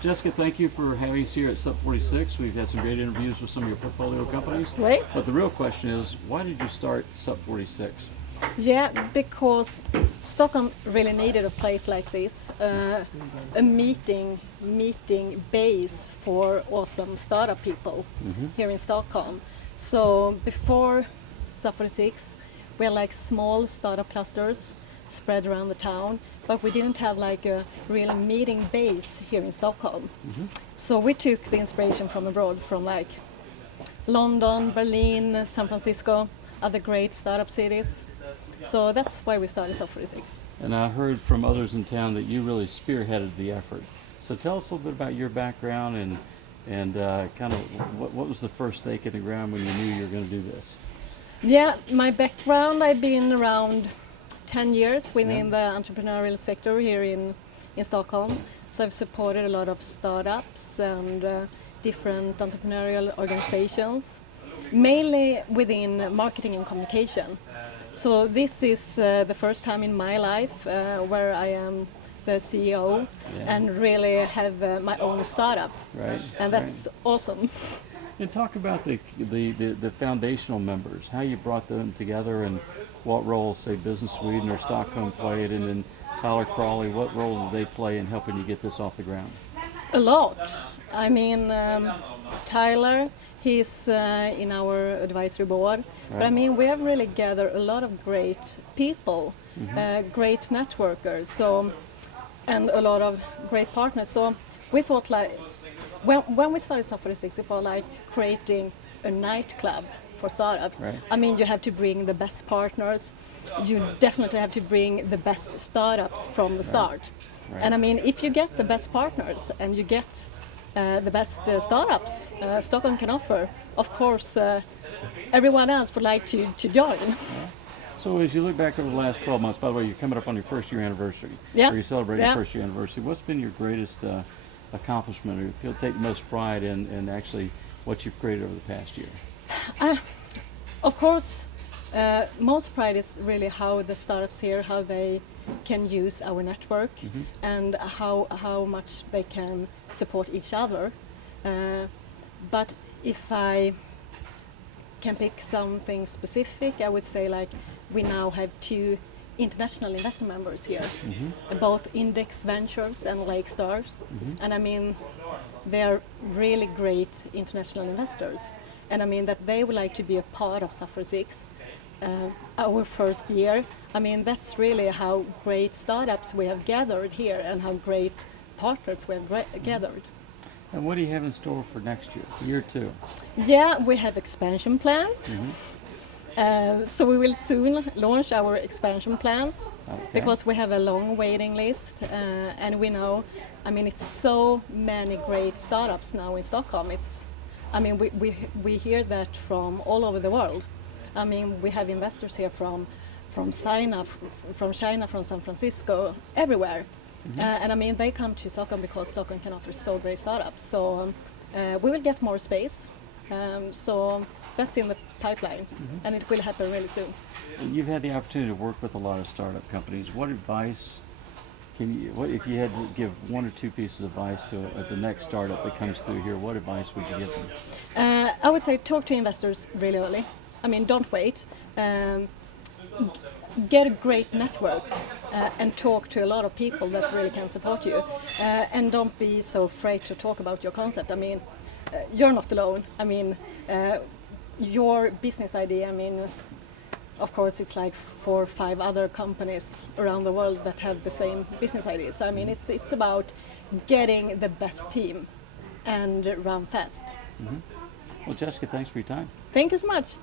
Jessica, thank you for having us here at Sub 46. We've had some great interviews with some of your portfolio companies. Great. But the real question is, why did you start Sub 46? Yeah, because Stockholm really needed a place like this, a meeting base for awesome startup people here in Stockholm. So before Sub 46, we had like small startup clusters spread around the town, but we didn't have like a real meeting base here in Stockholm. So we took the inspiration from abroad, from like London, Berlin, San Francisco, other great startup cities. So that's why we started Sub 46. And I heard from others in town that you really spearheaded the effort. So tell us a little bit about your background and kind of what was the first stake in the ground when you knew you were going to do this? Yeah, my background, I've been around 10 years within the entrepreneurial sector here in Stockholm. So I've supported a lot of startups and different entrepreneurial organizations, mainly within marketing and communication. So this is the first time in my life where I am the CEO and really have my own startup. Right. And that's awesome. And talk about the foundational members, how you brought them together and what role, say, Business Sweden or Stockholm played, and then Tyler Crawley, what role did they play in helping you get this off the ground? A lot. I mean, Tyler, he's in our advisory board. But I mean, we have really gathered a lot of great people, great networkers, so, and a lot of great partners. So we thought like, when we started Sub 46, it was like creating a nightclub for startups. Right. I mean, you have to bring the best partners. You definitely have to bring the best startups from the start. Right. And I mean, if you get the best partners and you get the best startups Stockholm can offer, of course, everyone else would like to join. So as you look back over the last 12 months, by the way, you're coming up on your first year anniversary. Yeah. Or you're celebrating Yeah. your first year anniversary. What's been your greatest accomplishment, or you feel take the most pride in actually what you've created over the past year? Of course, most pride is really how the startups here, how they can use our network and how much they can support each other. But if I can pick something specific, I would say like we now have 2 international investor members here, both Index Ventures and Lake Stars. And I mean, they're really great international investors. And I mean that they would like to be a part of Sub 46, our first year. I mean, that's really how great startups we have gathered here and how great partners we have gathered. And what do you have in store for next year, year 2? Yeah, we have expansion plans. So we will soon launch our expansion plans because we have a long waiting list and we know, I mean, it's so many great startups now in Stockholm. I mean, we hear that from all over the world. I mean, we have investors here from China, from San Francisco, everywhere. And I mean, they come to Stockholm because Stockholm can offer so great startups. So we will get more space. So that's in the pipeline, and it will happen really soon. You've had the opportunity to work with a lot of startup companies. What advice if you had to give 1 or 2 pieces of advice to the next startup that comes through here, what advice would you give them? I would say talk to investors really early. I mean, don't wait. Get a great network and talk to a lot of people that really can support you. And don't be so afraid to talk about your concept. I mean, you're not alone. I mean, your business idea, I mean, of course, it's like 4 or 5 other companies around the world that have the same business ideas. So, I mean, it's about getting the best team and run fast. Well, Jessica, thanks for your time. Thank you so much.